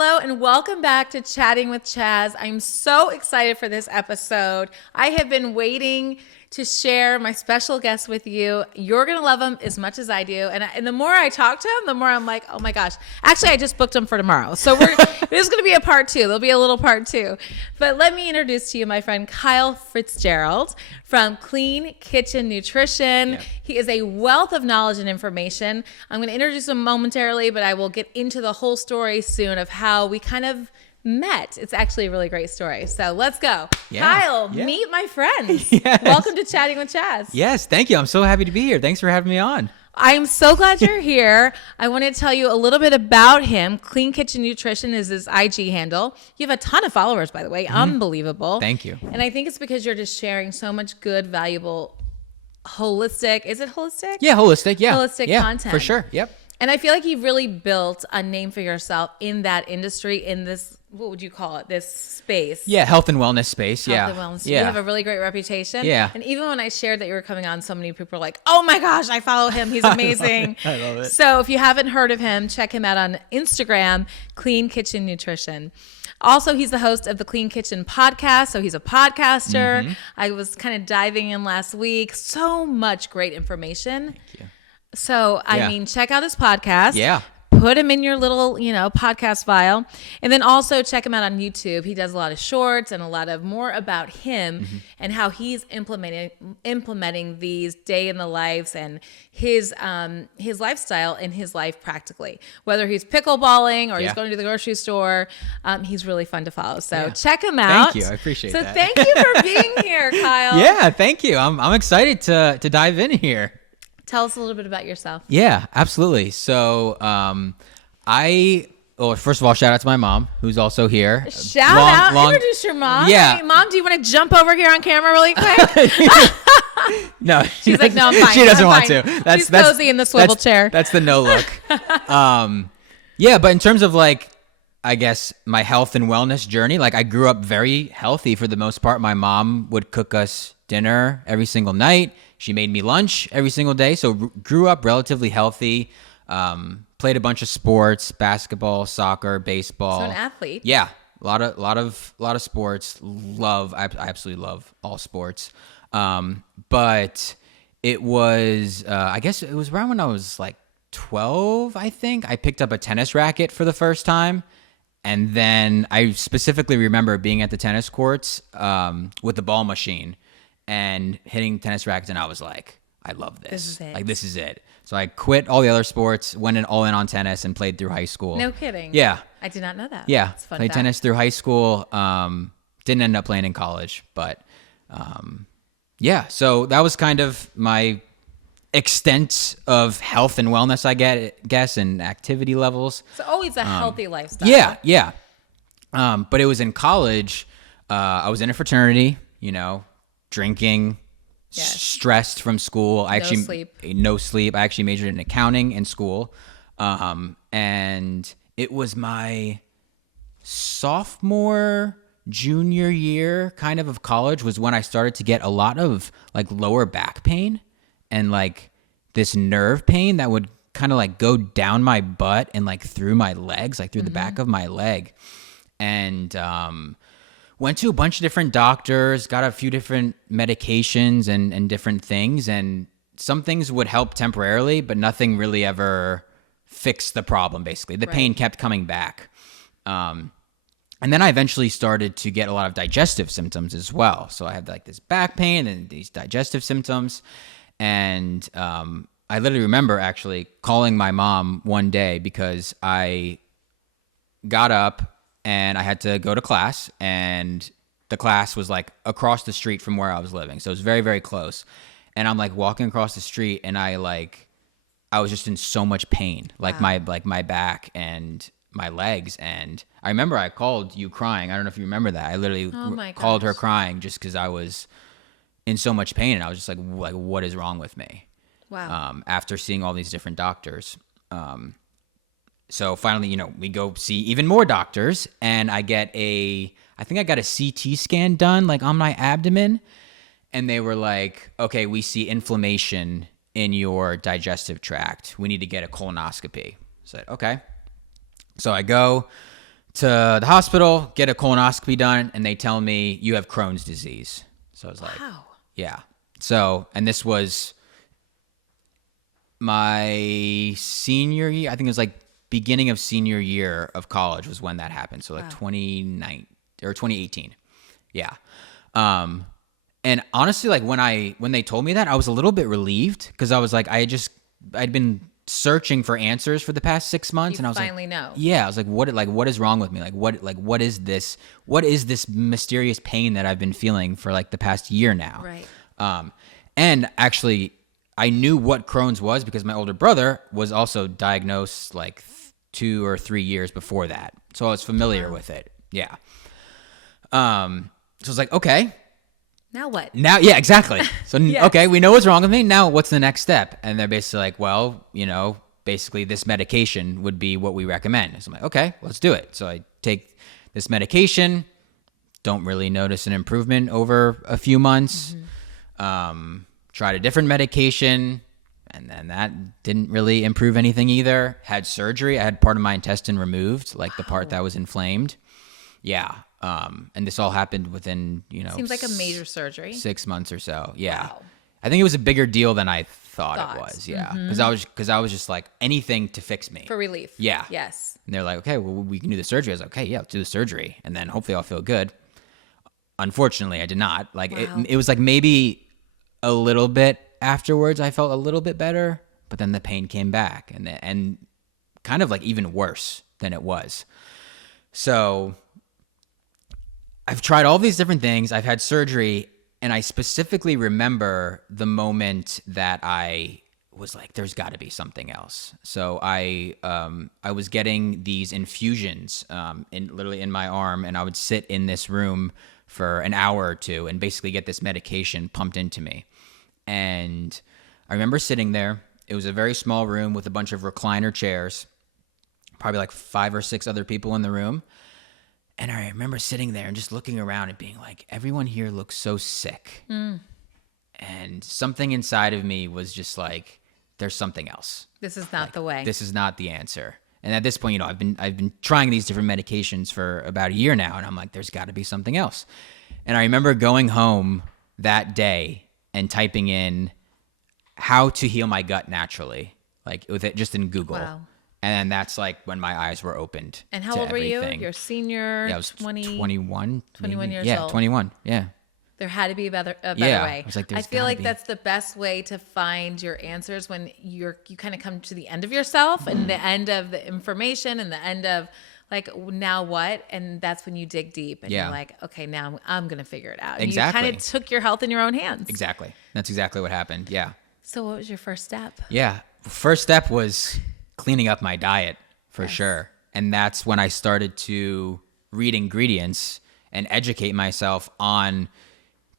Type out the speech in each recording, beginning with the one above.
Hello and welcome back to Chatting with Chaz. I'm so excited for this episode. I have been waiting to share my special guest with you. You're going to love him as much as I do. And the more I talk to him, the more I'm like, oh my gosh. Actually, I just booked him for tomorrow. So there's going to be a part two. There'll be a little part two. But let me introduce to you my friend Kyle Fitzgerald from Clean Kitchen Nutrition. Yep. He is a wealth of knowledge and information. I'm going to introduce him momentarily, but I will get into the whole story soon of how we kind of met. It's actually a really great story. So let's go. Yeah. Kyle, meet my friends. Yes. Welcome to Chatting with Chaz. Yes, thank you. I'm so happy to be here. Thanks for having me on. I'm so glad you're here. I want to tell you a little bit about him. Clean Kitchen Nutrition is his IG handle. You have a ton of followers, by the way. Unbelievable. Thank you. And I think it's because you're just sharing so much good, valuable, holistic. Is it holistic? Yeah, holistic. Yeah. Holistic content. For sure. Yep. And I feel like you've really built a name for yourself in that industry, in this, what would you call it, this space? Yeah, health and wellness space. Health and wellness. Yeah. You have a really great reputation. Yeah. And even when I shared that you were coming on, so many people were like, oh my gosh, I follow him. He's amazing. I love it. So if you haven't heard of him, check him out on Instagram, Clean Kitchen Nutrition. Also, he's the host of the Clean Kitchen podcast. So he's a podcaster. Mm-hmm. I was kind of diving in last week. So much great information. Thank you. So, I mean, check out his podcast. Yeah. Put him in your little, podcast file. And then also check him out on YouTube. He does a lot of shorts and a lot of more about him and how he's implementing these day in the lives and his lifestyle in his life practically. Whether he's pickleballing or he's going to the grocery store, he's really fun to follow. So check him out. Thank you. I appreciate that. So thank you for being here, Kyle. Yeah, thank you. I'm excited to dive in here. Tell us a little bit about yourself. Yeah, absolutely. So, first of all, shout out to my mom, who's also here. Shout out. Introduce your mom. Yeah. Hey, Mom, do you want to jump over here on camera really quick? No. She's like, no, I'm fine. She doesn't want to. That's cozy in the swivel chair. That's the no look. But in terms of I guess my health and wellness journey, I grew up very healthy for the most part. My mom would cook us dinner every single night. She made me lunch every single day. So grew up relatively healthy. Played a bunch of sports, basketball, soccer, baseball. So an athlete. Yeah. A lot of sports. I absolutely love all sports. But it was, I guess it was around when I was 12, I think. I picked up a tennis racket for the first time. And then I specifically remember being at the tennis courts with the ball machine and hitting tennis rackets, and I was like, I love this. This is it. This is it. So I quit all the other sports, went all in on tennis, and played through high school. No kidding. Yeah. I did not know that. Yeah. It's fun played tennis through high school. Didn't end up playing in college, but so that was kind of my extent of health and wellness, I guess, and activity levels. So always a healthy lifestyle. Yeah. But it was in college. I was in a fraternity, drinking, stressed from school. No sleep. I actually majored in accounting in school. And it was my sophomore, junior year kind of college was when I started to get a lot of lower back pain and this nerve pain that would kind of go down my butt and through my legs, through the back of my leg. And, went to a bunch of different doctors, got a few different medications and different things. And some things would help temporarily, but nothing really ever fixed the problem, basically. The pain kept coming back. And then I eventually started to get a lot of digestive symptoms as well. So I had this back pain and these digestive symptoms. And I literally remember actually calling my mom one day because I got up and I had to go to class, and the class was across the street from where I was living. So it was very, very close. And I'm walking across the street, and I was just in so much pain, my back and my legs. And I remember I called you crying. I don't know if you remember that. I literally called her crying just because I was in so much pain, and I was just what is wrong with me? Wow. After seeing all these different doctors. So finally, we go see even more doctors, and I got a CT scan done on my abdomen, and they were like, okay, we see inflammation in your digestive tract. We need to get a colonoscopy. I said, okay. So I go to the hospital, get a colonoscopy done, and they tell me you have Crohn's disease. So I was like, Wow. yeah. So, and this was my senior year. I think it was like beginning of senior year of college was when that happened. So like 2018. Yeah. And honestly, like when they told me that, I was a little bit relieved because I was like, I'd been searching for answers for the past 6 months, and I was finally like, know. yeah, I was like, what is wrong with me? What is this mysterious pain that I've been feeling for like the past year now? Right. And actually, I knew what Crohn's was because my older brother was also diagnosed like 2 or 3 years before that, so I was familiar with it. Yeah. So I was like, okay. Now what? Now, yeah, exactly. So, Yes. Okay, we know what's wrong with me. Now, what's the next step? And they're basically like, well, basically this medication would be what we recommend. So I'm like, okay, let's do it. So I take this medication, don't really notice an improvement over a few months. Tried a different medication, and then that didn't really improve anything either. Had surgery. I had part of my intestine removed, like the part that was inflamed. Yeah. And this all happened within, Seems like a major surgery. 6 months or so. Yeah. Wow. I think it was a bigger deal than I thought it was. Yeah. Because I was just like, anything to fix me. For relief. Yeah. Yes. And they're like, okay, well, we can do the surgery. I was like, okay, yeah, let's do the surgery. And then hopefully I'll feel good. Unfortunately, I did not. Like, Wow. it was like maybe a little bit afterwards I felt a little bit better, but then the pain came back and kind of like even worse than it was. So I've tried all these different things. I've had surgery, and I specifically remember the moment that I was like, there's got to be something else. So I was getting these infusions literally in my arm, and I would sit in this room for an hour or two and basically get this medication pumped into me. And I remember sitting there. It was a very small room with a bunch of recliner chairs, probably like 5 or 6 other people in the room. And I remember sitting there and just looking around and being like, everyone here looks so sick. And something inside of me was just like, there's something else. This is not the way. This is not the answer. And at this point, I've been trying these different medications for about a year now, and I'm like, there's got to be something else. And I remember going home that day and typing in how to heal my gut naturally, like with it just in Google. Wow. And that's like when my eyes were opened. And how to old were you? everything. You're a senior. Yeah, I was 21 maybe. years Yeah, old. 21. Yeah. There had to be a better Yeah, way. I was like, I there's feel gotta like be. that's the best way to find your answers when you kind of come to the end of yourself and the end of the information and the end of like, now what? And that's when you dig deep and Yeah. you're like, okay, now I'm going to figure it out. And Exactly. you kind of took your health in your own hands. Exactly. That's exactly what happened. Yeah. So what was your first step? Yeah. First step was cleaning up my diet for sure. And that's when I started to read ingredients and educate myself on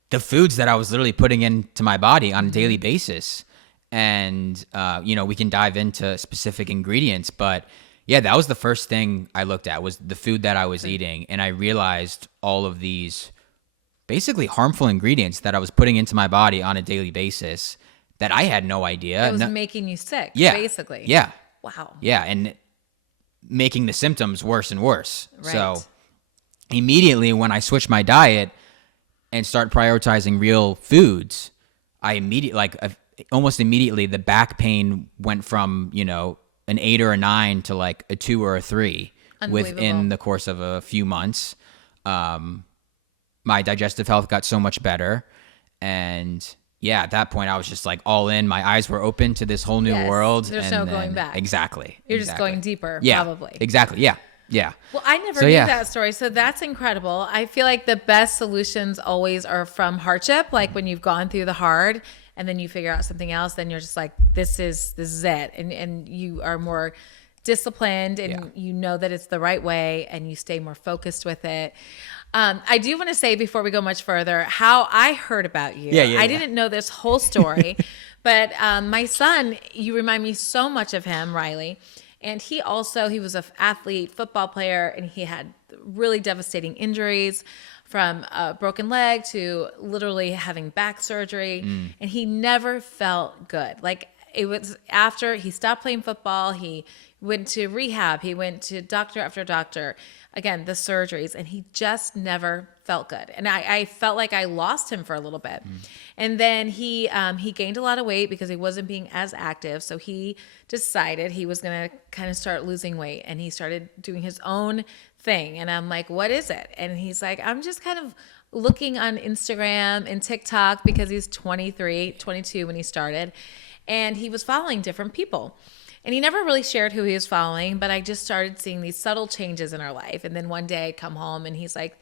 the foods that I was literally putting into my body on a daily basis. And, we can dive into specific ingredients, but yeah, that was the first thing I looked at was the food that I was eating. And I realized all of these basically harmful ingredients that I was putting into my body on a daily basis that I had no idea. It was making you sick, Yeah. basically. Yeah. Wow. Yeah. And making the symptoms worse and worse. Right. So immediately when I switched my diet and start prioritizing real foods, I almost immediately the back pain went from, an 8 or a 9 to like a 2 or a 3 within the course of a few months. My digestive health got so much better. And yeah, at that point I was just like all in. My eyes were open to this whole new Yes, world. there's and no going back. Exactly. You're just going deeper, Yeah, probably. Exactly. Yeah. Yeah. Well, I never So, knew yeah. that story. So that's incredible. I feel like the best solutions always are from hardship. Like when you've gone through the hard and then you figure out something else, then you're just like, this is it. And you are more disciplined and you know that it's the right way and you stay more focused with it. I do want to say before we go much further, how I heard about you. I didn't know this whole story, but my son, you remind me so much of him, Riley. And he was an athlete, football player, and he had really devastating injuries from a broken leg to literally having back surgery. And he never felt good. Like it was after he stopped playing football, he went to rehab, he went to doctor after doctor. again, the surgeries, and he just never felt good. And I felt like I lost him for a little bit. And then he gained a lot of weight because he wasn't being as active. So he decided he was going to kind of start losing weight, and he started doing his own thing. And I'm like, what is it? And he's like, I'm just kind of looking on Instagram and TikTok, because he's 23, 22 when he started, and he was following different people. And he never really shared who he was following, but I just started seeing these subtle changes in our life. And then one day I come home and he's like,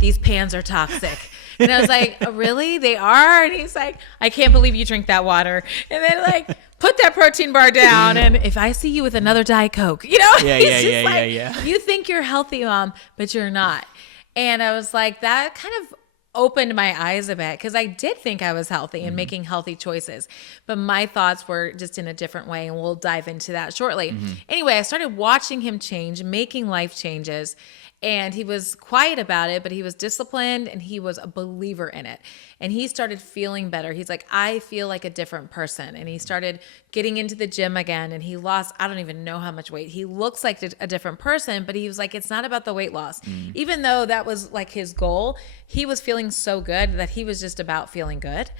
these pans are toxic. And I was like, oh, really? They are? And he's like, I can't believe you drink that water. And then like, put that protein bar down. And if I see you with another Diet Coke, you know, Yeah. You think you're healthy, Mom, but you're not. And I was like, that kind of opened my eyes a bit, because I did think I was healthy and making healthy choices, but my thoughts were just in a different way, and we'll dive into that shortly. Anyway, I started watching him change, making life changes, and he was quiet about it, but he was disciplined and he was a believer in it. And he started feeling better. He's like, I feel like a different person. And he started getting into the gym again, and he lost, I don't even know how much weight. He looks like a different person, but he was like, it's not about the weight loss. Even though that was like his goal, he was feeling so good that he was just about feeling good.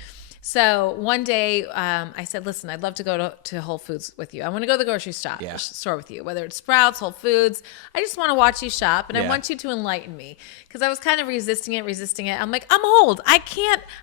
So one day I said, listen, I'd love to go to Whole Foods with you. I want to go to the grocery store with you, whether it's Sprouts, Whole Foods. I just want to watch you shop, and I want you to enlighten me, because I was kind of resisting it. I'm like, I'm old. I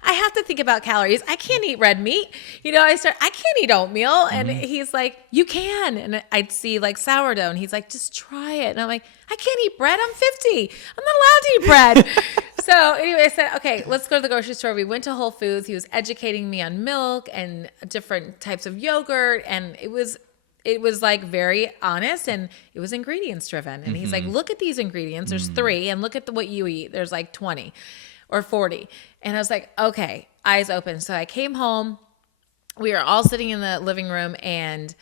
have to think about calories. I can't eat red meat. You know, I can't eat oatmeal. And he's like, you can. And I'd see like sourdough, and he's like, just try it. And I'm like, I can't eat bread. I'm 50. I'm not allowed to eat bread. So anyway, I said, okay, let's go to the grocery store. We went to Whole Foods. He was educating me on milk and different types of yogurt. And it was like very honest, and it was ingredients driven. And he's like, look at these ingredients. There's 3, and look at what you eat. There's like 20 or 40. And I was like, okay, eyes open. So I came home. We were all sitting in the living room, and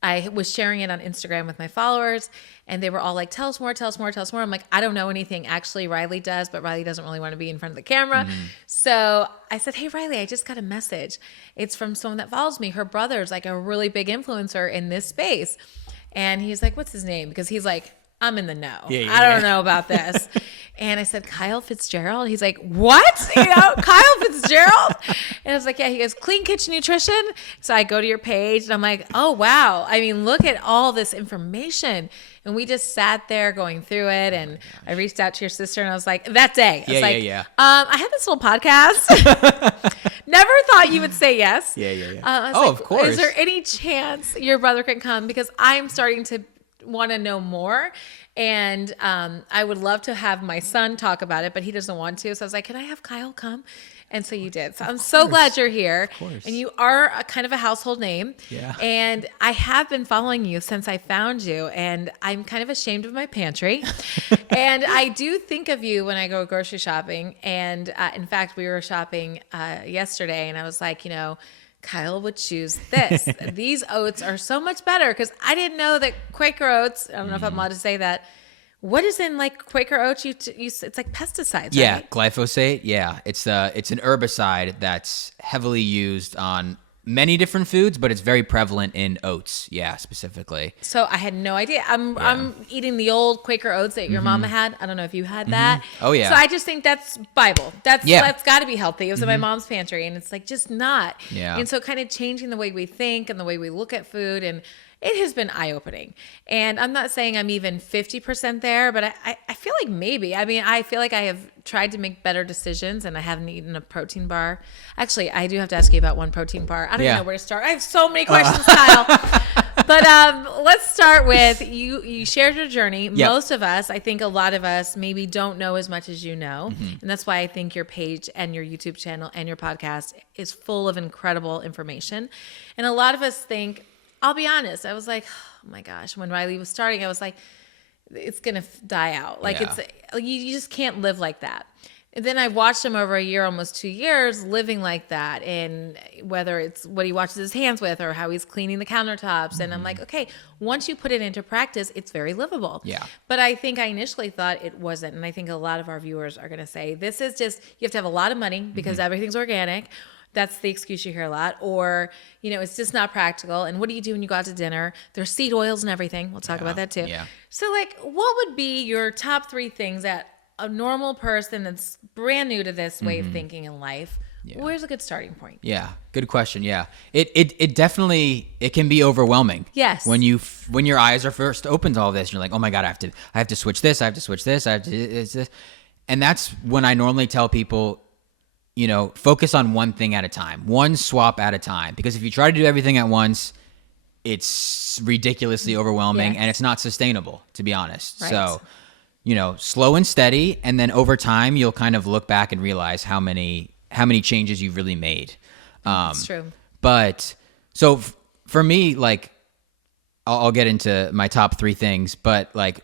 I was sharing it on Instagram with my followers, and they were all like, tell us more. I'm like, I don't know anything. Actually, Riley does, but Riley doesn't really want to be in front of the camera. So I said, hey, Riley, I just got a message. It's from someone that follows me. Her brother's like a really big influencer in this space. And he's like, what's his name? Because he's like, I'm in the know. I don't know about this. And I said, Kyle Fitzgerald? He's like, what? You know, Kyle Fitzgerald? And I was like, yeah. He goes, Clean Kitchen Nutrition. So I go to your page, and I'm like, oh, wow. I mean, look at all this information. And we just sat there going through it. And I reached out to your sister, and I was like, that day, I was like, I had this little podcast. Never thought you would say yes. I was like, of course. Is there any chance your brother can come? Because I'm starting to want to know more, and I would love to have my son talk about it, but he doesn't want to. So I was like, can I have Kyle come? And so you did. So I'm so glad you're here. And you are a kind of a household name. And I have been following you since I found you, and I'm kind of ashamed of my pantry. And I do think of you when I go grocery shopping. And in fact, we were shopping yesterday, and I was like, you know, Kyle would choose this. These oats are so much better, because I didn't know that Quaker Oats, I don't know if I'm allowed to say that. What is in like Quaker Oats? It's like pesticides, right? Glyphosate. Yeah, it's an herbicide that's heavily used on many different foods, but it's very prevalent in oats. Yeah, specifically. So I had no idea. I'm eating the old Quaker Oats that your mama had. I don't know if you had that. Oh yeah. So I just think that's Bible. That's got to be healthy. It was in my mom's pantry, and it's like just not. Yeah. And so kind of changing the way we think and the way we look at food, and it has been eye-opening. And I'm not saying I'm even 50% there, but I feel like maybe. I mean, I feel like I have tried to make better decisions, and I haven't eaten a protein bar. Actually, I do have to ask you about one protein bar. I don't even know where to start. I have so many questions, Kyle. But let's start with you shared your journey. Most of us, I think a lot of us maybe don't know as much as you know. And that's why I think your page and your YouTube channel and your podcast is full of incredible information. And a lot of us think, I'll be honest, I was like, oh my gosh, when Riley was starting, I was like, it's going to die out. Like you just can't live like that. And then I watched him over a year, almost 2 years, living like that. And whether it's what he washes his hands with or how he's cleaning the countertops. And I'm like, okay, once you put it into practice, it's very livable. Yeah. But I think I initially thought it wasn't. And I think a lot of our viewers are going to say, this is just, you have to have a lot of money because everything's organic. That's the excuse you hear a lot. Or, it's just not practical. And what do you do when you go out to dinner? There's seed oils and everything. We'll talk about that too. Yeah. So what would be your top 3 things that a normal person that's brand new to this way of thinking in life, where's a good starting point? Yeah. Good question. Yeah. It definitely, it can be overwhelming. Yes. When your eyes are first open to all this, you're like, oh my God, I have to switch this. I have to switch this. It's this. And that's when I normally tell people, focus on one thing at a time, one swap at a time. Because if you try to do everything at once, it's ridiculously overwhelming and it's not sustainable, to be honest. Right. So, slow and steady. And then over time, you'll kind of look back and realize how many changes you've really made. That's true. But so for me, like, I'll get into my top 3 things, but like,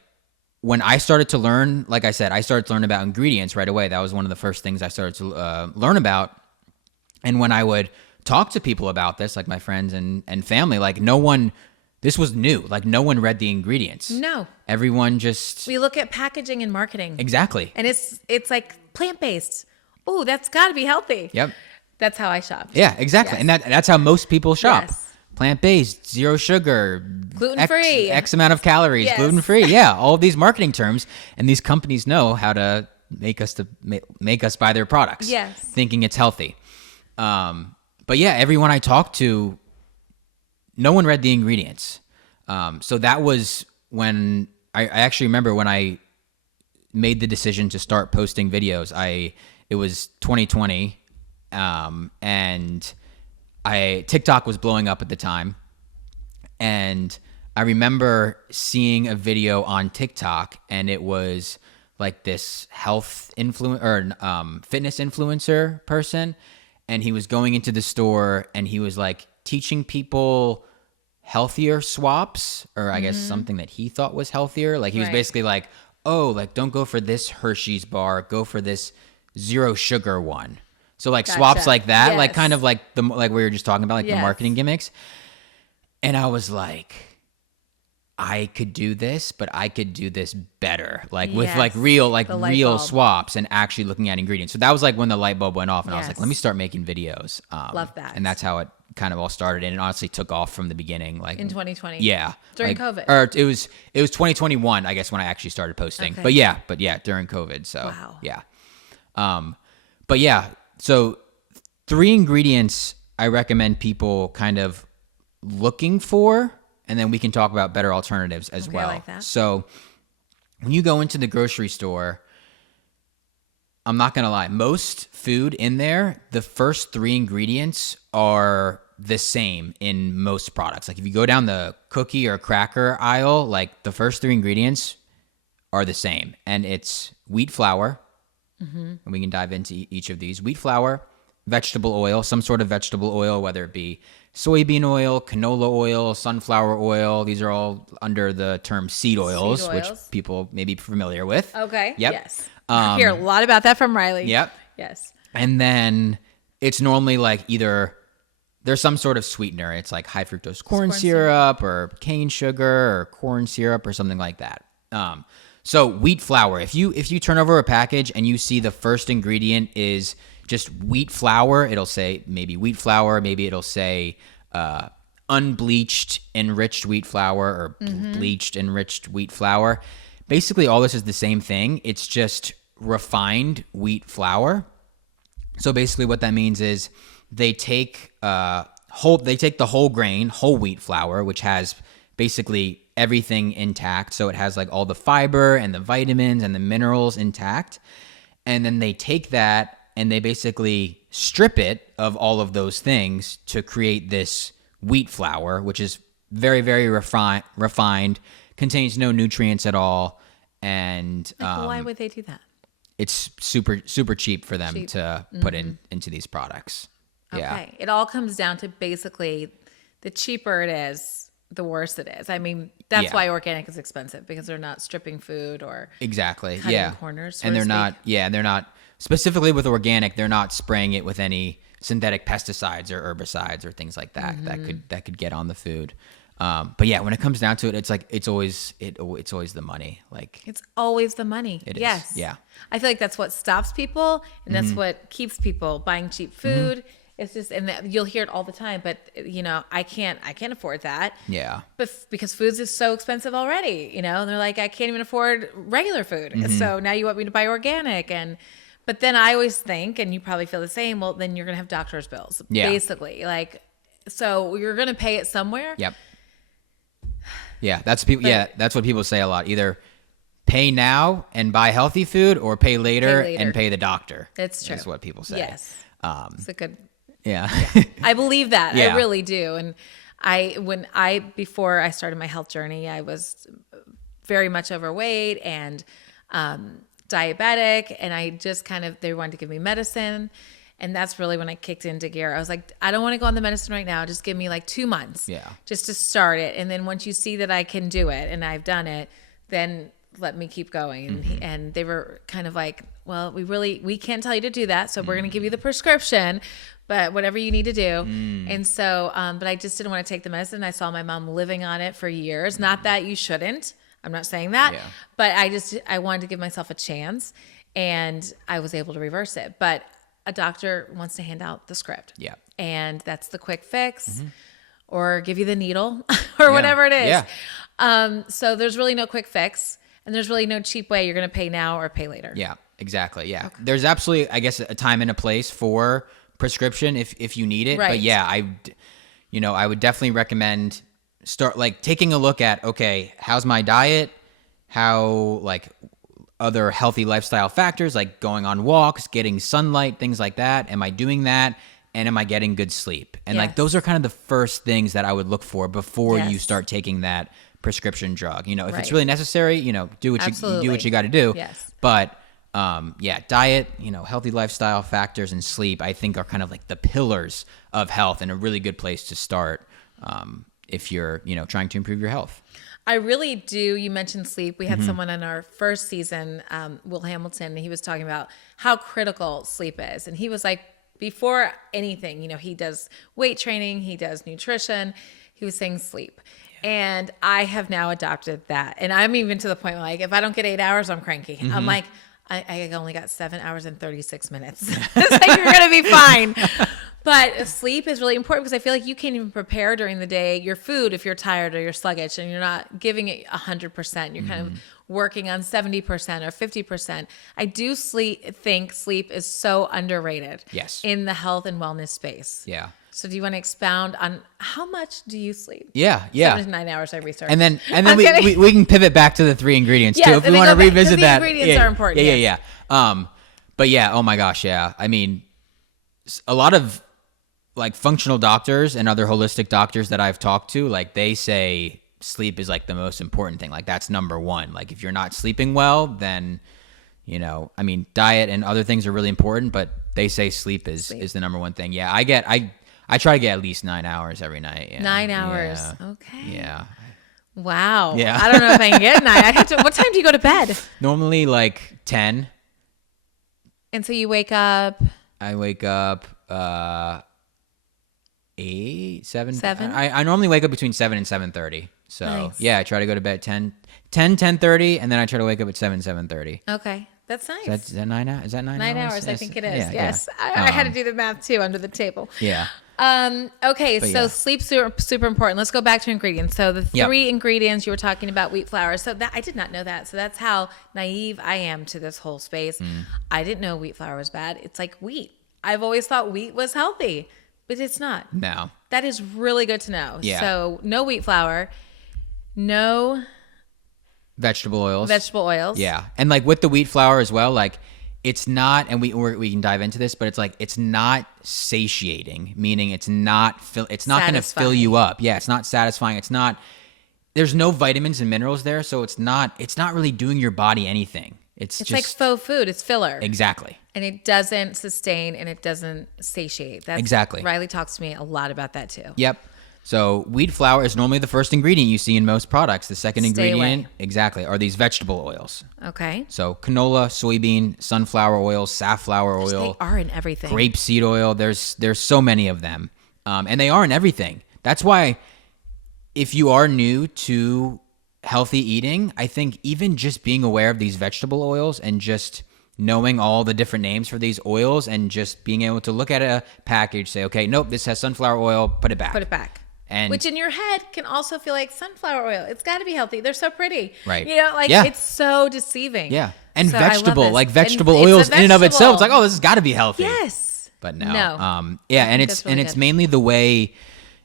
when I started to learn, like I said, I started to learn about ingredients right away. That was one of the first things I started to learn about. And when I would talk to people about this, like my friends and family, like this was new. Like no one read the ingredients. No. Everyone just... We look at packaging and marketing. Exactly. And it's like plant-based. Oh, that's got to be healthy. Yep. That's how I shop. Yeah, exactly. Yes. And that's how most people shop. Yes. Plant-based, 0 sugar, gluten-free, X amount of calories, yes. gluten-free. Yeah, all of these marketing terms, and these companies know how to make us buy their products. Yes, thinking it's healthy. But yeah, everyone I talked to, no one read the ingredients. So that was when I actually remember when I made the decision to start posting videos. It was 2020, and TikTok was blowing up at the time. And I remember seeing a video on TikTok, and it was like this fitness influencer person. And he was going into the store and he was like teaching people healthier swaps, or I guess something that he thought was healthier. Like he was basically like, oh, like don't go for this Hershey's bar, go for this 0 sugar one. So like swaps like that, yes. like kind of like like we were just talking about, like yes. the marketing gimmicks. And I was like, I could do this, but I could do this better, like with yes. like real bulb. swaps and actually looking at ingredients. So that was like when the light bulb went off, and yes. I was like, let me start making videos. Love that. And that's how it kind of all started, and it honestly took off from the beginning, like in 2020. Yeah, during like, COVID. or it was 2021, I guess, when I actually started posting. Okay. But yeah, during COVID. So wow. Yeah, but yeah, so 3 ingredients I recommend people kind of looking for, and then we can talk about better alternatives as well. I like that. So when you go into the grocery store, I'm not going to lie, most food in there, the first 3 ingredients are the same in most products. Like if you go down the cookie or cracker aisle, like the first 3 ingredients are the same. And it's wheat flour, and we can dive into each of these. Wheat flour, vegetable oil, some sort of vegetable oil, whether it be soybean oil, canola oil, sunflower oil. These are all under the term seed oils, which people may be familiar with. Okay. Yep. Yes. I hear a lot about that from Riley. Yep. Yes. And then it's normally like either there's some sort of sweetener. It's like high fructose corn syrup or cane sugar or corn syrup or something like that. So wheat flour, if you turn over a package and you see the first ingredient is just wheat flour, it'll say maybe wheat flour, maybe it'll say unbleached enriched wheat flour or bleached enriched wheat flour. Basically, all this is the same thing. It's just refined wheat flour. So basically what that means is they take the whole grain, whole wheat flour, which has basically everything intact. So it has like all the fiber and the vitamins and the minerals intact. And then they take that and they basically strip it of all of those things to create this wheat flour, which is very, very refined, contains no nutrients at all. And why would they do that? It's super, super cheap for them to put into these products. Yeah. Okay. It all comes down to basically the cheaper it is, the worse it is. I mean, that's why organic is expensive, because they're not stripping food or exactly cutting corners. And they're not specifically with organic, they're not spraying it with any synthetic pesticides or herbicides or things like that that could get on the food. But yeah, when it comes down to it, it's like it's always the money. Like it's always the money. Yes. Yeah. I feel like that's what stops people, and that's what keeps people buying cheap food It's just, and you'll hear it all the time, but I can't afford that. Yeah. But because foods is so expensive already, and they're like, I can't even afford regular food. So now you want me to buy organic. But then I always think, and you probably feel the same, well, then you're going to have doctor's bills, basically. Like, so you're going to pay it somewhere. Yep. Yeah. That's what people say a lot. Either pay now and buy healthy food, or pay later and pay the doctor. That's true. That's what people say. Yes. It's a good. Yeah. I believe that. Yeah. I really do. And before I started my health journey, I was very much overweight and diabetic, and I just they wanted to give me medicine. And that's really when I kicked into gear. I was like, I don't want to go on the medicine right now. Just give me like 2 months just to start it. And then once you see that I can do it and I've done it, then let me keep going. And they were kind of like, well, we can't tell you to do that. So we're going to give you the prescription, but whatever you need to do. And so, but I just didn't want to take the medicine. I saw my mom living on it for years. Not that you shouldn't. I'm not saying that, but I wanted to give myself a chance, and I was able to reverse it. But a doctor wants to hand out the script. Yeah. And that's the quick fix, or give you the needle or whatever it is. Yeah. So there's really no quick fix, and there's really no cheap way you're going to pay now or pay later. Yeah, exactly. Yeah. Okay. There's absolutely, I guess, a time and a place for prescription if you need it. Right. But yeah, I would definitely recommend start taking a look at, okay, how's my diet? How other healthy lifestyle factors, like going on walks, getting sunlight, things like that. Am I doing that? And am I getting good sleep? And those are kind of the first things that I would look for before you start taking that prescription drug. If it's really necessary, do what you got to do. Yes. But diet, healthy lifestyle factors and sleep, I think are kind of like the pillars of health, and a really good place to start if you're, trying to improve your health. I really do. You mentioned sleep. We had someone in our first season, Will Hamilton, and he was talking about how critical sleep is. And he was like, before anything, he does weight training, he does nutrition. He was saying sleep. Yeah. And I have now adopted that. And I'm even to the point where, if I don't get 8 hours, I'm cranky. I'm like, I only got 7 hours and 36 minutes. It's like, you're going to be fine. But sleep is really important, because I feel like you can't even prepare during the day your food if you're tired or you're sluggish and you're not giving it 100%. You're kind of working on 70% or 50%. I do think sleep is so underrated in the health and wellness space. Yeah. So do you want to expound on how much do you sleep? Yeah. 7 to 9 hours I researched. And then we can pivot back to the 3 ingredients too, if we want to revisit that. The ingredients are important. Yeah. But yeah, oh my gosh, yeah. I mean, a lot of functional doctors and other holistic doctors that I've talked to, they say sleep is the most important thing. That's number one. If you're not sleeping well, then, diet and other things are really important, but they say sleep is the number one thing. Yeah. I try to get at least 9 hours every night. Yeah. 9 hours. Yeah. Okay. Yeah. Wow. Yeah. I don't know if I can get 9. What time do you go to bed? Normally 10. And so you wake up? I wake up 8, 7. 7? I normally wake up between 7 and 7:30. So nice. Yeah, I try to go to bed 10:30, and then I try to wake up at 7:30. Okay. That's nice. Is that 9 hours? Is that 9 hours? 9 hours, Yes. I think it is. Yeah, yes. yeah. I had to do the math too under the table. Yeah. Okay, so sleep's super important. Let's go back to ingredients. So the 3 ingredients you were talking about, wheat flour. So that I did not know that. So that's how naive I am to this whole space. I didn't know wheat flour was bad. It's like wheat. I've always thought wheat was healthy, but it's not. No. That is really good to know. Yeah. So no wheat flour, no vegetable oils. Yeah. And with the wheat flour as well, it's not, and we can dive into this, but it's not satiating, meaning it's not going to fill you up. Yeah, it's not satisfying. There's no vitamins and minerals there, so it's not really doing your body anything. It's just like faux food. It's filler. Exactly. And it doesn't sustain and it doesn't satiate. Exactly. Riley talks to me a lot about that too. Yep. So wheat flour is normally the first ingredient you see in most products. The second ingredient, exactly, are these vegetable oils. Okay. So canola, soybean, sunflower oil, safflower oil. They are in everything. Grapeseed oil. There's so many of them. And they are in everything. That's why if you are new to healthy eating, I think even just being aware of these vegetable oils and just knowing all the different names for these oils and just being able to look at a package, say, okay, nope, this has sunflower oil, put it back. Put it back. And which in your head can also feel like sunflower oil. It's got to be healthy. They're so pretty. Right. You know, like it's so deceiving. Yeah. And so vegetable, like vegetable oils in and of itself. It's like, oh, this has got to be healthy. Yes. But no. Yeah. And it's mainly the way,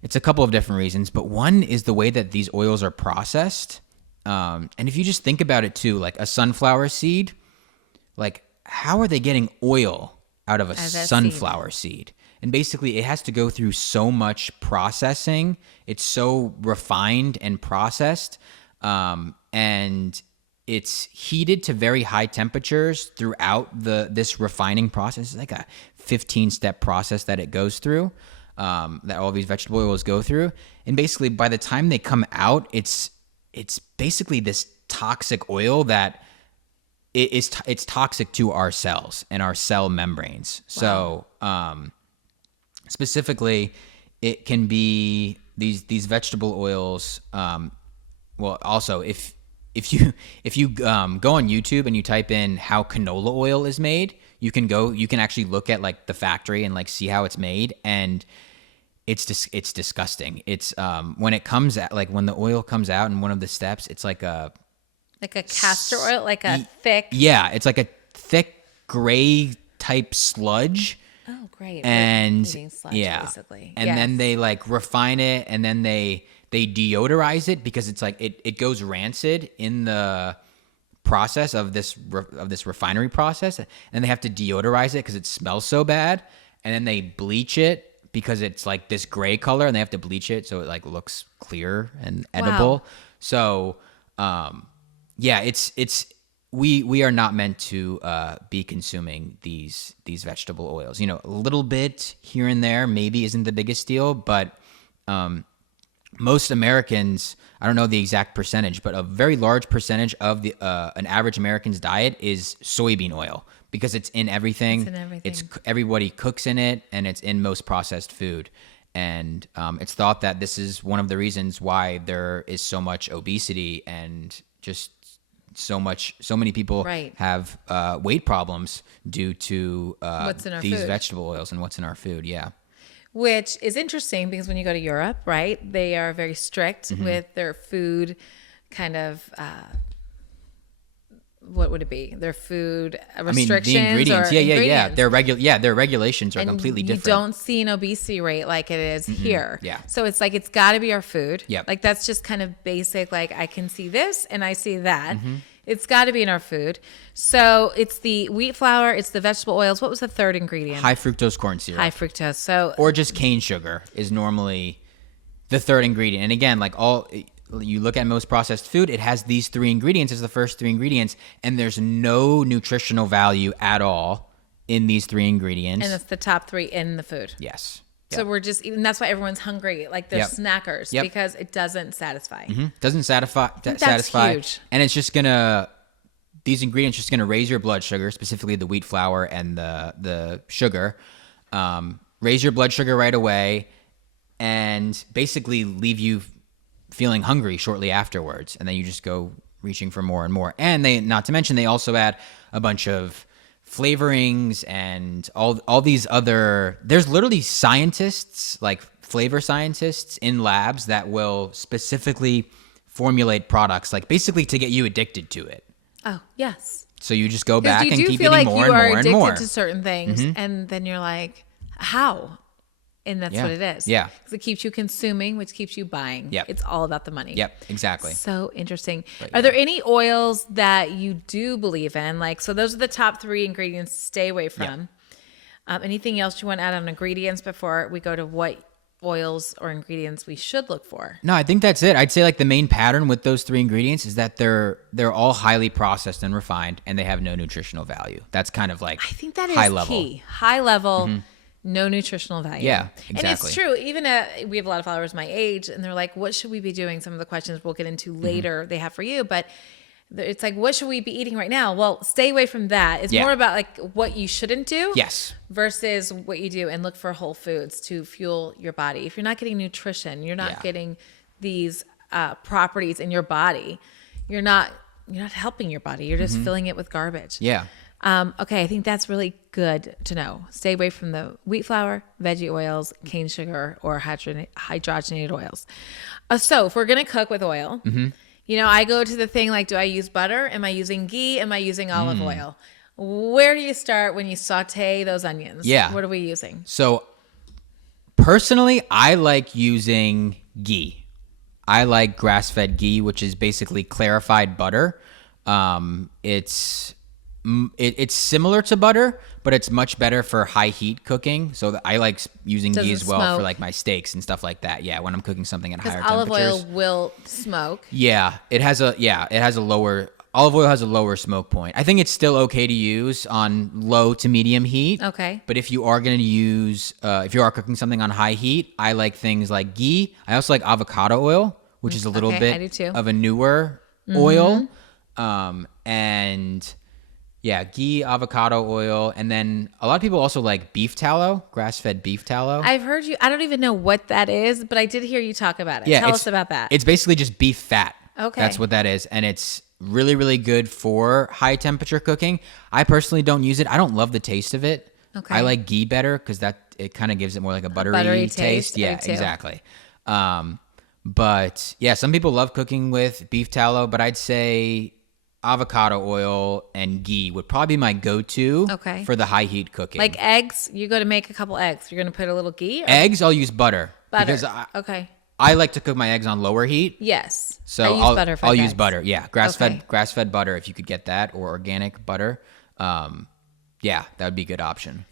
it's a couple of different reasons, but one is the way that these oils are processed. And if you just think about it too, like a sunflower seed, like how are they getting oil out of a sunflower seed? And basically it has to go through so much processing. It's so refined and processed. And it's heated to very high temperatures throughout this refining process. It's like a 15-step process that it goes through, that all these vegetable oils go through. And basically by the time they come out, it's basically this toxic oil that it's toxic to our cells and our cell membranes. Wow. So specifically, it can be these vegetable oils. Well, also if you go on YouTube and you type in how canola oil is made, you can actually look at like the factory and like see how it's made, and it's disgusting. It's when it comes out, like when the oil comes out in one of the steps, it's like a castor oil, like a thick. Yeah, it's like a thick gray type sludge. Oh, great. And sludge, basically. And then they like refine it, and then they deodorize it because it's like it goes rancid in the process of this refinery process, and they have to deodorize it because it smells so bad, and then they bleach it because it's like this gray color, and they have to bleach it so it like looks clear and edible. Wow. So yeah, we are not meant to be consuming these vegetable oils. You know, a little bit here and there maybe isn't the biggest deal, but most Americans, I don't know the exact percentage, but a very large percentage of an average American's diet is soybean oil because it's in everything. Everybody cooks in it, and it's in most processed food. And it's thought that this is one of the reasons why there is so much obesity and just so many people have weight problems due to these vegetable oils and what's in our food. Yeah. Which is interesting because when you go to Europe, right, they are very strict with their food kind of, what would it be? Their food restrictions. I mean, the ingredients. Ingredients. Their regulations are completely different. You don't see an obesity rate like it is here. Yeah. So it's like, it's got to be our food. Yep. Like that's just kind of basic. Like I can see this and I see that. It's got to be in our food. So it's the wheat flour, it's the vegetable oils. What was the third ingredient? High fructose corn syrup. High fructose. So or just cane sugar is normally the third ingredient. And again, like you look at most processed food, it has these three ingredients as the first three ingredients, and there's no nutritional value at all in these three ingredients. And it's the top three in the food. Yes. So we're just eating. That's why everyone's hungry. Like they're snackers because it doesn't satisfy. Doesn't satisfy. Huge. And it's just these ingredients just gonna raise your blood sugar, specifically the wheat flour and the sugar. Raise your blood sugar right away, and basically leave you feeling hungry shortly afterwards, and then you just go reaching for more and more. And not to mention, they also add a bunch of flavorings and all these other. There's literally scientists, like flavor scientists in labs that will specifically formulate products, like basically to get you addicted to it. Oh, yes. So you just go back and keep eating like more and more and more. you feel like you are addicted to certain things, and then you're like, how? And that's what it is. Yeah. Because it keeps you consuming, which keeps you buying. Yep. It's all about the money. Yep, exactly. So interesting. Are there any oils that you do believe in? Like, so those are the top three ingredients to stay away from. Yep. Anything else you want to add on ingredients before we go to what oils or ingredients we should look for? No, I think that's it. I'd say like the main pattern with those three ingredients is that they're all highly processed and refined, and they have no nutritional value. That's kind of like I think that high is level. Key. High level. No nutritional value. Yeah, exactly. And it's true. Even we have a lot of followers my age, and they're like, what should we be doing? Some of the questions we'll get into later they have for you. But it's like, what should we be eating right now? Well, stay away from that. It's more about like what you shouldn't do versus what you do, and look for whole foods to fuel your body. If you're not getting nutrition, you're not getting these properties in your body, you're not helping your body. You're just filling it with garbage. Yeah. Okay, I think that's really good to know. Stay away from the wheat flour, veggie oils, cane sugar, or hydrogenated oils. So if we're going to cook with oil, I go to the thing like, do I use butter? Am I using ghee? Am I using olive oil? Where do you start when you saute those onions? Yeah. What are we using? So personally, I like using ghee. I like grass-fed ghee, which is basically clarified butter. It's similar to butter, but it's much better for high heat cooking. So I like using ghee as well for like my steaks and stuff like that. Yeah, when I'm cooking something at higher olive temperatures. oil will smoke. Yeah, it has a lower olive oil has a lower smoke point. I think it's still okay to use on low to medium heat. Okay. But if you are going to use if you are cooking something on high heat, I like things like ghee. I also like avocado oil, which is a little bit of a newer oil. And yeah, ghee, avocado oil, and then a lot of people also like beef tallow, grass-fed beef tallow. I've heard you. I don't even know what that is, but I did hear you talk about it. Yeah, Tell us about that. It's basically just beef fat. Okay. That's what that is, and it's really, really good for high temperature cooking. I personally don't use it. I don't love the taste of it. Okay. I like ghee better because it kind of gives it more like a buttery taste. Yeah, exactly. But yeah, some people love cooking with beef tallow, but I'd say avocado oil and ghee would probably be my go-to for the high heat cooking. Like eggs, you go to make a couple eggs. You're going to put a little ghee? Eggs, I'll use butter. Butter. Because I like to cook my eggs on lower heat. Yes. So I'll use butter. Yeah, grass-fed butter if you could get that, or organic butter. Yeah, that would be a good option.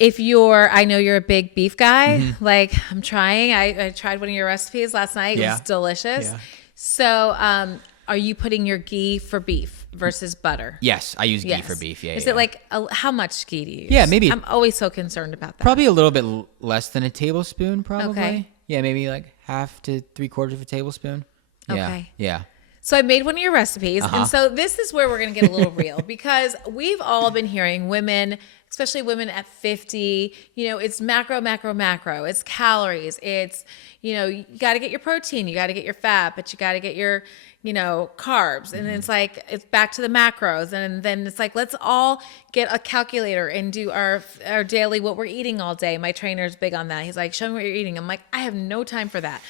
I know you're a big beef guy. Like I'm trying. I tried one of your recipes last night. It was delicious. Yeah. So, are you putting your ghee for beef versus butter? Yes, I use ghee for beef. Yeah. Is it like how much ghee do you use? Yeah, maybe. I'm always so concerned about that. Probably a little bit less than a tablespoon. Probably. Okay. Yeah, maybe like 1/2 to 3/4 of a tablespoon. Yeah. Okay. Yeah. So I made one of your recipes. And so this is where we're going to get a little real, because we've all been hearing women, especially women at 50, it's macro, macro, macro. It's calories. It's, you got to get your protein. You got to get your fat, but you got to get your, carbs. And it's like, it's back to the macros. And then it's like, let's all get a calculator and do our daily, what we're eating all day. My trainer's big on that. He's like, show me what you're eating. I'm like, I have no time for that.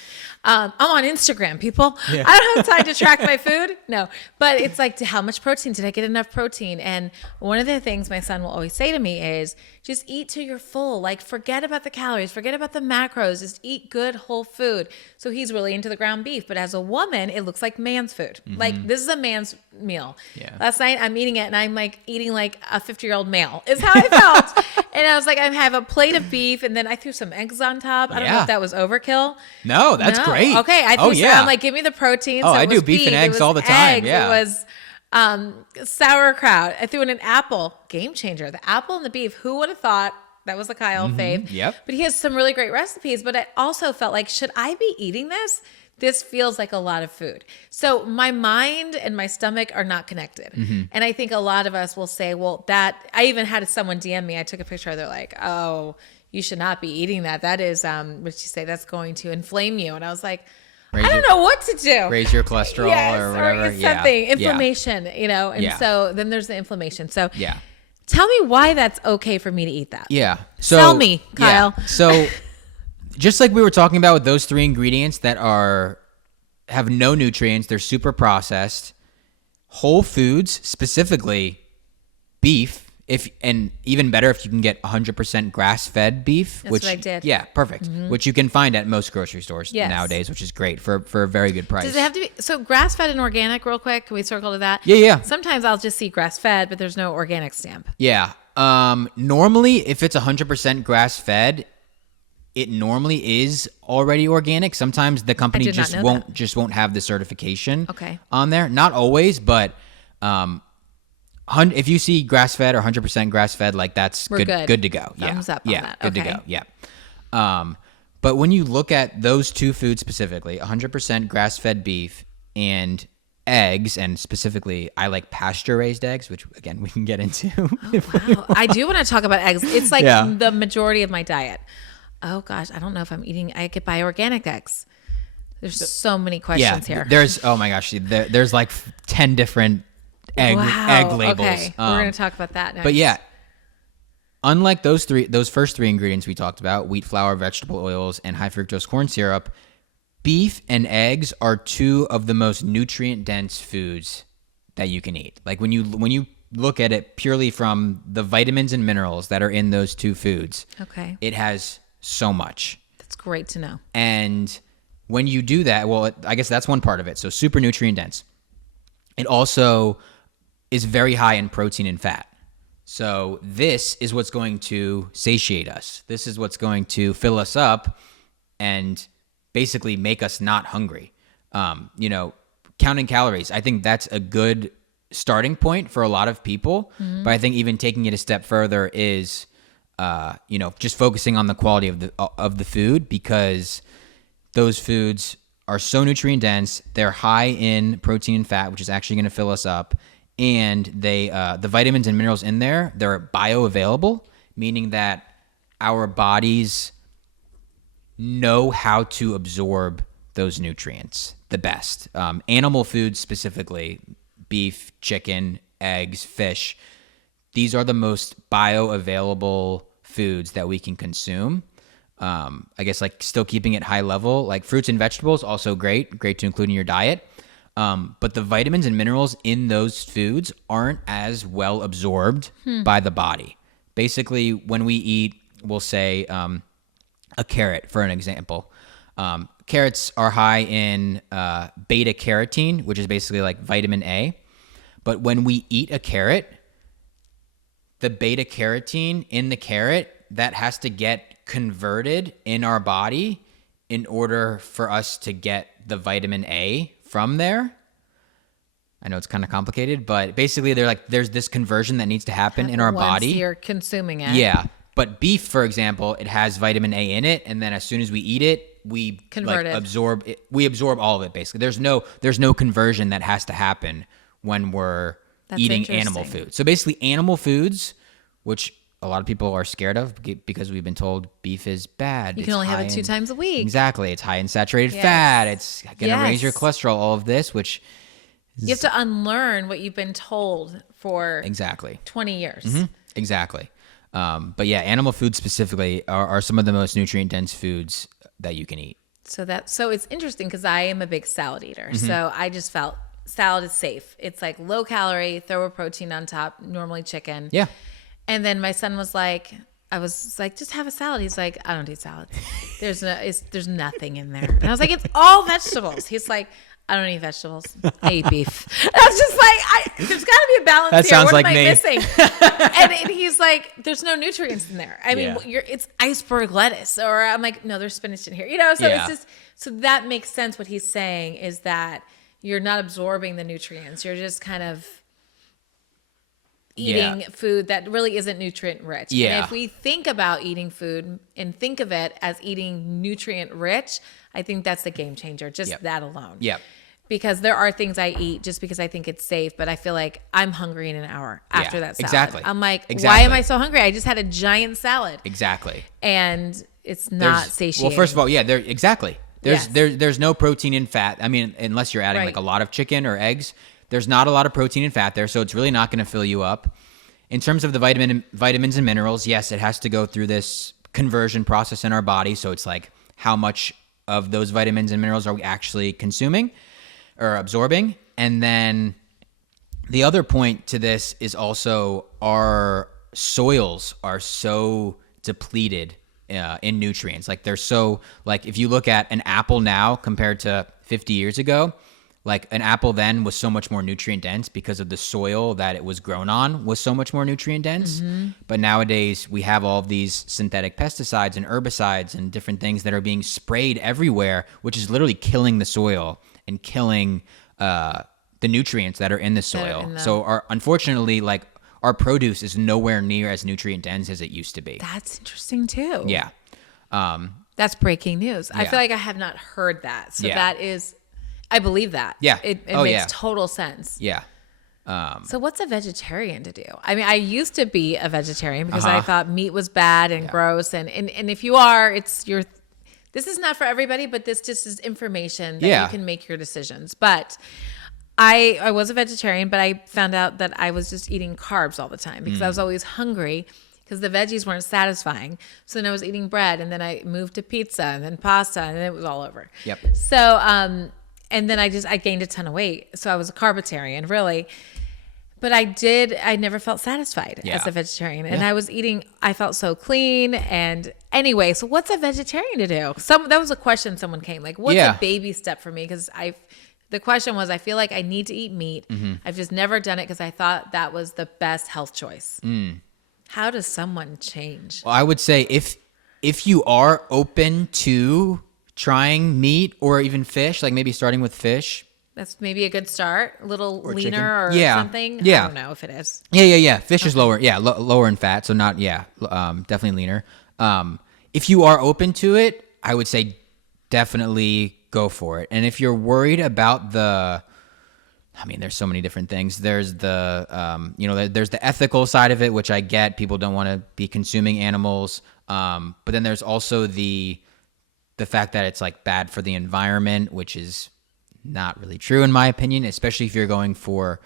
I'm on Instagram, people. Yeah. I don't have time to track my food. No, but it's like, how much protein? Did I get enough protein? And one of the things my son will always say to me is, just eat till you're full. Like, forget about the calories, forget about the macros, just eat good whole food. So he's really into the ground beef. But as a woman, it looks like man's food. Like, this is a man's meal. Yeah. Last night I'm eating it and I'm like eating like a 50-year-old male is how I felt. And I was like, I have a plate of beef and then I threw some eggs on top. I don't know if that was overkill. No, that's great. Okay. I threw some, I'm like, give me the protein. Oh, so I do beef and eggs all the time. Eggs. Yeah. It was sauerkraut. I threw in an apple. Game changer. The apple and the beef. Who would have thought? That was a Kyle fave. Yep. But he has some really great recipes. But I also felt like, should I be eating this? This feels like a lot of food. So my mind and my stomach are not connected. And I think a lot of us will say, well, I even had someone DM me. I took a picture. They're like, oh, you should not be eating that. That is, what did you say? That's going to inflame you. And I was like, I don't know what to do. Raise your cholesterol or whatever. Or something. Inflammation, and so then there's the inflammation. So tell me why that's okay for me to eat that. Yeah. So tell me, Kyle. Yeah. So just like we were talking about with those 3 ingredients that have no nutrients, they're super processed, whole foods, specifically beef, and even better if you can get 100% grass-fed beef. That's what I did. Yeah, perfect. Which you can find at most grocery stores nowadays, which is great for a very good price. Does it have to be so grass-fed and organic? Real quick, can we circle to that? Yeah. Sometimes I'll just see grass-fed, but there's no organic stamp. Yeah. Normally, if it's 100% grass-fed, it normally is already organic. Sometimes the company just won't have the certification on there. Not always, but if you see grass-fed or 100% grass-fed, like that's good to go. Thumbs up on that. Good to go. Yeah. But when you look at those 2 foods specifically, 100% grass-fed beef and eggs, and specifically I like pasture-raised eggs, which again we can get into. Wow. I do want to talk about eggs. It's like the majority of my diet. Oh gosh, I don't know if I could buy organic eggs. There's so many questions here. Oh my gosh, there's like 10 different egg labels. Okay. We're going to talk about that next. But yeah, unlike those first three ingredients we talked about, wheat flour, vegetable oils, and high fructose corn syrup, beef and eggs are two of the most nutrient dense foods that you can eat. Like when you look at it purely from the vitamins and minerals that are in those two foods, okay, it has so much. That's great to know. And when you do that, well, I guess that's one part of it. So super nutrient dense. It also is very high in protein and fat. So this is what's going to satiate us. This is what's going to fill us up and basically make us not hungry. Counting calories, I think that's a good starting point for a lot of people. Mm-hmm. But I think even taking it a step further is, just focusing on the quality of the food, because those foods are so nutrient dense. They're high in protein and fat, which is actually going to fill us up. And they, the vitamins and minerals in there, they're bioavailable, meaning that our bodies know how to absorb those nutrients the best. Animal foods specifically, beef, chicken, eggs, fish, these are the most bioavailable foods that we can consume. I guess like still keeping it high level, like fruits and vegetables, also great to include in your diet. But the vitamins and minerals in those foods aren't as well absorbed by the body. Basically, when we eat, we'll say a carrot, for an example. Carrots are high in beta carotene, which is basically like vitamin A. But when we eat a carrot, the beta carotene in the carrot, that has to get converted in our body in order for us to get the vitamin A from there. I know it's kind of complicated, but basically there's this conversion that needs to happen in our body. Once you're consuming it. Yeah. But beef, for example, it has vitamin A in it, and then as soon as we eat it, we absorb it. We absorb all of it basically. There's no conversion that has to happen when we're eating animal food. So basically animal foods, which a lot of people are scared of because we've been told beef is bad. You can only have it 2 times a week. Exactly. It's high in saturated fat. It's going to raise your cholesterol, all of this, which you have to unlearn what you've been told for 20 years. Mm-hmm. Exactly. But yeah, animal foods specifically are some of the most nutrient dense foods that you can eat. So it's interesting because I am a big salad eater. Mm-hmm. So I just felt salad is safe. It's like low calorie, throw a protein on top, normally chicken. Yeah. And then my son was like, I was like, just have a salad. He's like, I don't eat salad. There's nothing in there. And I was like, it's all vegetables. He's like, I don't eat vegetables. I eat beef. And I was just like, there's got to be a balance that here. Sounds what like am I me. missing? and he's like, there's no nutrients in there. I mean, it's iceberg lettuce. Or I'm like, no, there's spinach in here. So it's just, so that makes sense. What he's saying is that you're not absorbing the nutrients. You're just kind of eating food that really isn't nutrient rich. Yeah. And if we think about eating food and think of it as eating nutrient rich, I think that's the game changer, just that alone. Yeah. Because there are things I eat just because I think it's safe, but I feel like I'm hungry in an hour after that salad. Exactly. I'm like, why am I so hungry? I just had a giant salad. Exactly. And it's not satiating. Well, first of all, there's no protein and fat. I mean, unless you're adding like a lot of chicken or eggs, there's not a lot of protein and fat there, so it's really not going to fill you up. In terms of the vitamins and minerals, yes, it has to go through this conversion process in our body, so it's like how much of those vitamins and minerals are we actually consuming or absorbing? And then the other point to this is also our soils are so depleted in nutrients. Like they're so, like if you look at an apple now compared to 50 years ago, like an apple then was so much more nutrient dense because of the soil that it was grown on was so much more nutrient dense. Mm-hmm. But nowadays we have all of these synthetic pesticides and herbicides and different things that are being sprayed everywhere, which is literally killing the soil and killing the nutrients that are in the soil. So unfortunately, like our produce is nowhere near as nutrient dense as it used to be. That's interesting too. Yeah. That's breaking news. I feel like I have not heard that. So that is... I believe that. Yeah. It makes total sense. Yeah. So what's a vegetarian to do? I mean, I used to be a vegetarian because I thought meat was bad and gross. And if you are, this is not for everybody, but this just is information that you can make your decisions. But I was a vegetarian, but I found out that I was just eating carbs all the time because I was always hungry because the veggies weren't satisfying. So then I was eating bread, and then I moved to pizza and then pasta, and then it was all over. Yep. So, and then I gained a ton of weight. So I was a carbitarian, really. But I never felt satisfied as a vegetarian. And I felt so clean. And anyway, so what's a vegetarian to do? That was a question someone came, like, what's a baby step for me? Because the question was, I feel like I need to eat meat. I've just never done it because I thought that was the best health choice. How does someone change? Well, I would say if you are open to trying meat or even fish, like maybe starting with fish. That's maybe a good start. A little Or leaner chicken. or something. Yeah. I don't know if it is. Yeah. Fish is lower. Yeah, lower in fat, so not definitely leaner. If you are open to it, I would say definitely go for it. And if you're worried about there's so many different things. There's there's the ethical side of it, which I get. People don't want to be consuming animals. But then there's also the fact that it's like bad for the environment, which is not really true in my opinion, especially if you're going for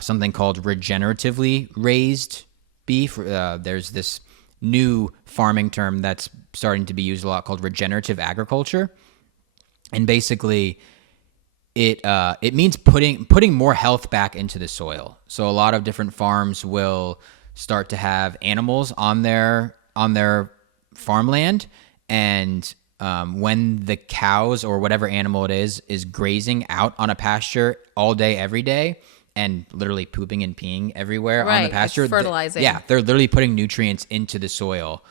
something called regeneratively raised beef. There's this new farming term that's starting to be used a lot called regenerative agriculture. And basically it means putting more health back into the soil. So a lot of different farms will start to have animals on their farmland, and when the cows or whatever animal it is grazing out on a pasture all day, every day, and literally pooping and peeing everywhere on the pasture. It's fertilizing. They're literally putting nutrients into the soil,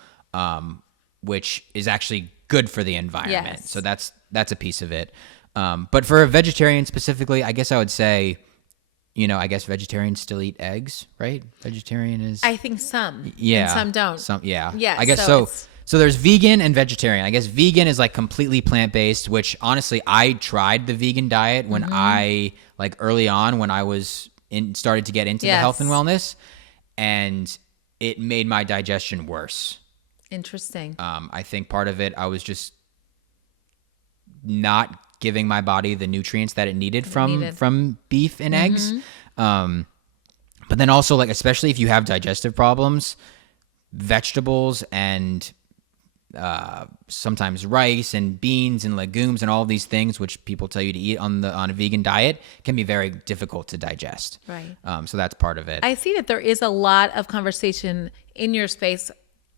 which is actually good for the environment. Yes. So that's a piece of it. But for a vegetarian specifically, I guess I would say, I guess vegetarians still eat eggs, right? Vegetarian is... I think some. Yeah. And some don't. Some, yeah. Yeah. I guess so. So there's vegan and vegetarian. I guess vegan is like completely plant-based, which honestly, I tried the vegan diet when early on when I was started to get into the health and wellness, and it made my digestion worse. Interesting. I think part of it, I was just not giving my body the nutrients that it needed from beef and eggs. But then also, like, especially if you have digestive problems, vegetables and sometimes rice and beans and legumes and all these things, which people tell you to eat on a vegan diet, can be very difficult to digest. Right. So that's part of it. I see that there is a lot of conversation in your space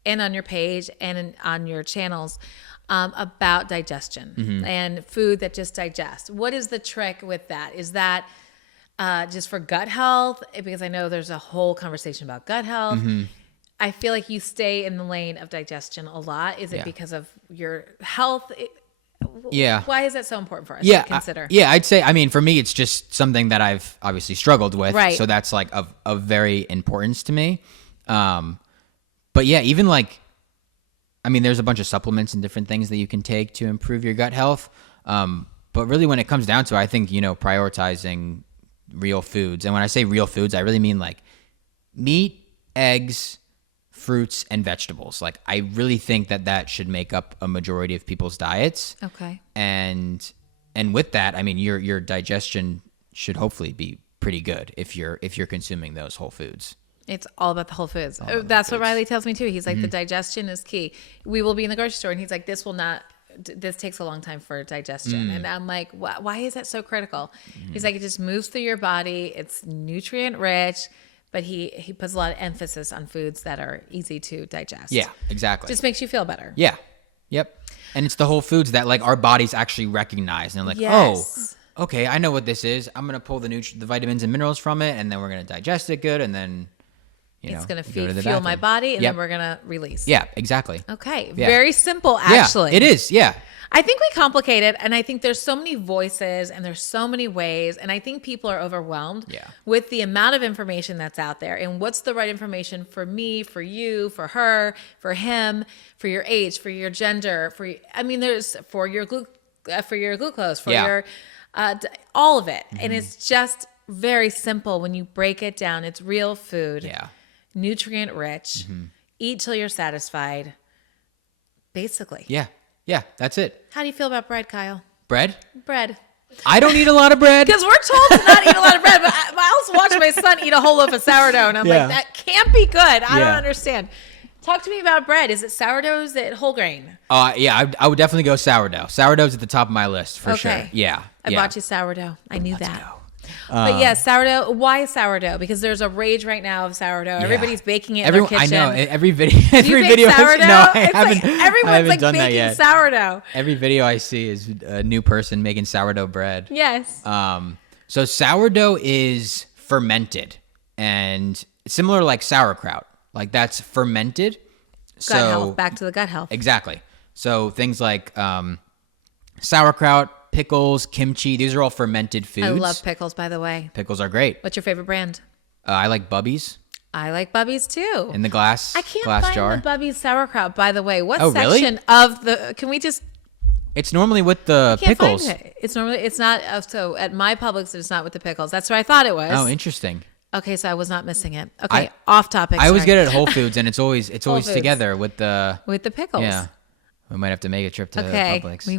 and on your page and on your channels about digestion and food that just digests. What is the trick with that? Is that just for gut health? Because I know there's a whole conversation about gut health. I feel like you stay in the lane of digestion a lot. Is it because of your health? Why is that so important for us to consider? I'd say, for me, it's just something that I've obviously struggled with. Right. So that's like of very importance to me. But yeah, even like, there's a bunch of supplements and different things that you can take to improve your gut health. But really when it comes down to it, I think, prioritizing real foods. And when I say real foods, I really mean like meat, eggs, fruits, and vegetables. Like, I really think that should make up a majority of people's diets. Okay. And with that, your digestion should hopefully be pretty good if you're consuming those whole foods. It's all about the whole foods. That's what Riley tells me too. He's like, the digestion is key. We will be in the grocery store and he's like, this takes a long time for digestion. And I'm like, why is that so critical? He's like, it just moves through your body. It's nutrient rich, but he puts a lot of emphasis on foods that are easy to digest. Yeah, exactly. Just makes you feel better. Yeah. Yep. And it's the whole foods that like our bodies actually recognize. And they're like, yes. Oh, okay, I know what this is. I'm going to pull the vitamins and minerals from it, and then we're going to digest it good, and then it's going to fuel my body, and then we're going to release. Yeah, exactly. Okay. Yeah. Very simple, actually. Yeah, it is. Yeah. I think we complicate it, and I think there's so many voices and there's so many ways, and I think people are overwhelmed with the amount of information that's out there, and what's the right information for me, for you, for her, for him, for your age, for your gender, there's for your glucose, for your all of it. And it's just very simple when you break it down. It's real food. Yeah. Nutrient rich, eat till you're satisfied, basically. Yeah, that's it. How do you feel about bread, Kyle? Bread? Bread. I don't eat a lot of bread. Because we're told to not eat a lot of bread, but I also watch my son eat a whole loaf of sourdough, and I'm like, that can't be good. I don't understand. Talk to me about bread. Is it sourdough? Is it whole grain? Yeah, I would definitely go sourdough. Sourdough's at the top of my list for sure. Yeah. I bought you sourdough. I knew that. Go. But yeah, sourdough. Why sourdough? Because there's a rage right now of sourdough. Yeah. Everybody's baking it in their kitchen. I know. Every video. Every video. Sourdough? No, I haven't. Everyone's like done baking that yet. sourdough. Every video I see is a new person making sourdough bread. Yes. So sourdough is fermented, and similar like sauerkraut. Like that's fermented. Gut health. Back to the gut health. Exactly. So things like sauerkraut, pickles, kimchi, these are all fermented foods. I love pickles, by the way. Pickles are great. What's your favorite brand? I like Bubby's. I like Bubby's too. In the glass jar. I can't find the Bubby's sauerkraut, by the way. What really? section of the... Can we just... It's normally with the pickles. Find it. It's not... So at my Publix, it's not with the pickles. That's what I thought it was. Oh, interesting. Okay, so I was not missing it. Okay, off topic. I always get it at Whole Foods, and it's always Foods. together with the pickles. Yeah, we might have to make a trip to Publix. We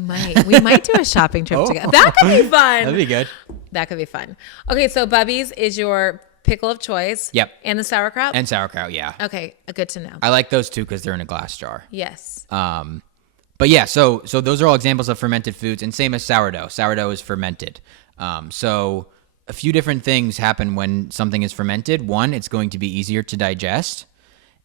might do a shopping trip together. That could be fun. That'd be good. That could be fun. Okay, so Bubby's is your pickle of choice. Yep. And the sauerkraut. And sauerkraut, yeah. Okay, good to know. I like those too because they're in a glass jar. Yes. But yeah, so those are all examples of fermented foods, and same as sourdough. Sourdough is fermented. So a few different things happen when something is fermented. One, it's going to be easier to digest,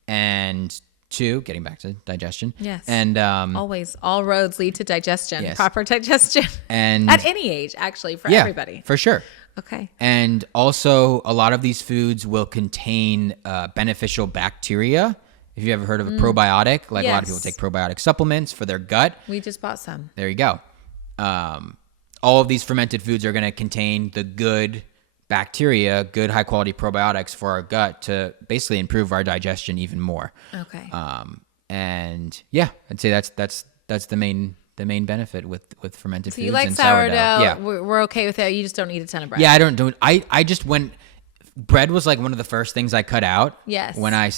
and two, getting back to digestion. Yes. And always, all roads lead to digestion. Yes. Proper digestion. And at any age, actually, for everybody. For sure. Okay. And also, a lot of these foods will contain beneficial bacteria. If you ever heard of a probiotic, like a lot of people take probiotic supplements for their gut. We just bought some. There you go. All of these fermented foods are going to contain the good bacteria, good high quality probiotics for our gut to basically improve our digestion even more. Okay. And yeah, I'd say that's the main benefit with fermented foods. So you like and sourdough? Yeah, we're okay with it. You just don't eat a ton of bread. Yeah, I just went. Bread was like one of the first things I cut out. Yes. When I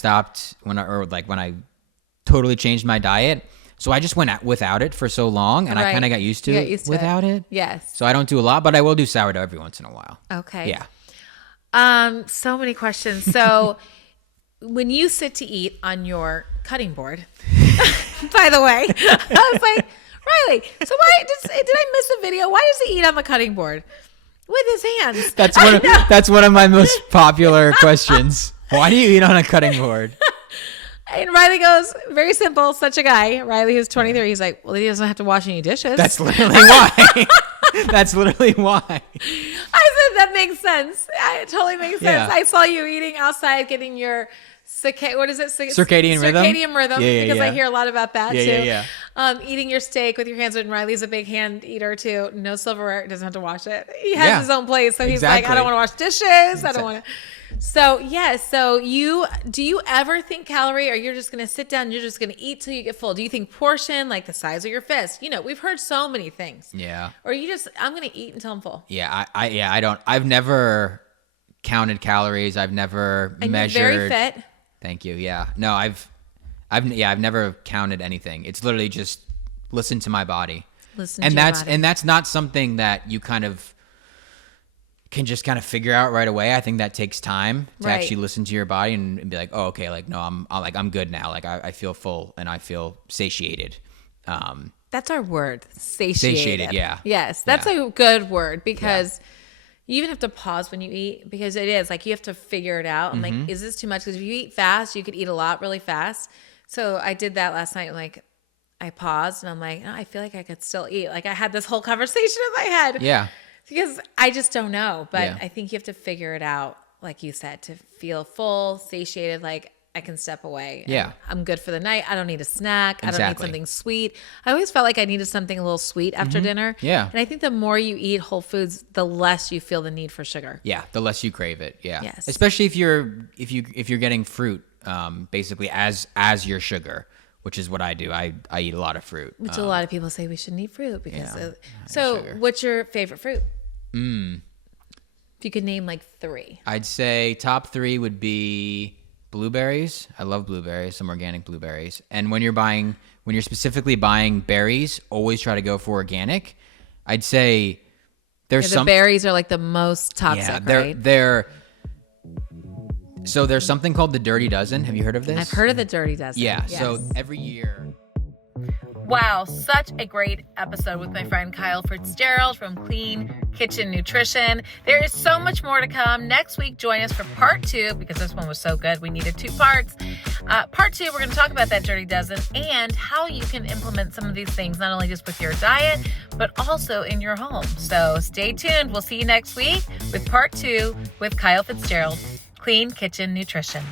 totally changed my diet. So I just went without it for so long, and I kind of got used to it without it. Yes. So I don't do a lot, but I will do sourdough every once in a while. Okay. Yeah. So many questions. So when you sit to eat on your cutting board, by the way, I was like, Riley, so why did I miss a video? Why does he eat on the cutting board? With his hands. That's one of my most popular questions. Why do you eat on a cutting board? And Riley goes, very simple, such a guy. Riley, who's 23, he's like, well, he doesn't have to wash any dishes. That's literally why. That's literally why. I said, that makes sense. It totally makes sense. I saw you eating outside, getting your circadian rhythm. Yeah, because I hear a lot about that too. Yeah. Eating your steak with your hands. And Riley's a big hand eater too. No silverware. Doesn't have to wash it. He has his own plate, so he's like, I don't want to wash dishes. I don't want to. So do you ever think calorie, or you're just going to sit down and you're just going to eat till you get full? Do you think portion, like the size of your fist? We've heard so many things. Yeah. Or I'm going to eat until I'm full. Yeah. I don't. I've never counted calories. I've never measured. You're very fit. Thank you. Yeah. No, I've never counted anything. It's literally just listen to my body. And that's not something that you kind of can just kind of figure out right away. I think that takes time to actually listen to your body and be like, oh, okay, like no, I'm good now. Like I feel full and I feel satiated. That's our word, satiated. Yeah. Yes, that's a good word because you even have to pause when you eat, because it is like you have to figure it out. I'm like, is this too much? Because if you eat fast, you could eat a lot really fast. So I did that last night. Like I paused and I'm like, I feel like I could still eat. Like I had this whole conversation in my head. Yeah. Because I just don't know. But I think you have to figure it out, like you said, to feel full, satiated, like I can step away. Yeah. I'm good for the night. I don't need a snack. I don't need something sweet. I always felt like I needed something a little sweet after dinner. Yeah. And I think the more you eat whole foods, the less you feel the need for sugar. Yeah. The less you crave it. Yeah. Yes. Especially if you're getting fruit, basically as your sugar, which is what I do. I eat a lot of fruit. Which a lot of people say we shouldn't eat fruit because sugar. What's your favorite fruit? If you could name like 3. I'd say top 3 would be blueberries. I love blueberries, some organic blueberries. And when you're specifically buying berries, always try to go for organic. I'd say There's the berries are like the most toxic, right? So there's something called the Dirty Dozen. Have you heard of this? I've heard of the Dirty Dozen. Yeah. Yes. So every year. Wow, such a great episode with my friend Kyle Fitzgerald from Clean Kitchen Nutrition. There is so much more to come. Next week, join us for part 2 because this one was so good. We needed 2 parts. Part 2, we're going to talk about that Dirty Dozen and how you can implement some of these things, not only just with your diet, but also in your home. So stay tuned. We'll see you next week with part 2 with Kyle Fitzgerald, Clean Kitchen Nutrition.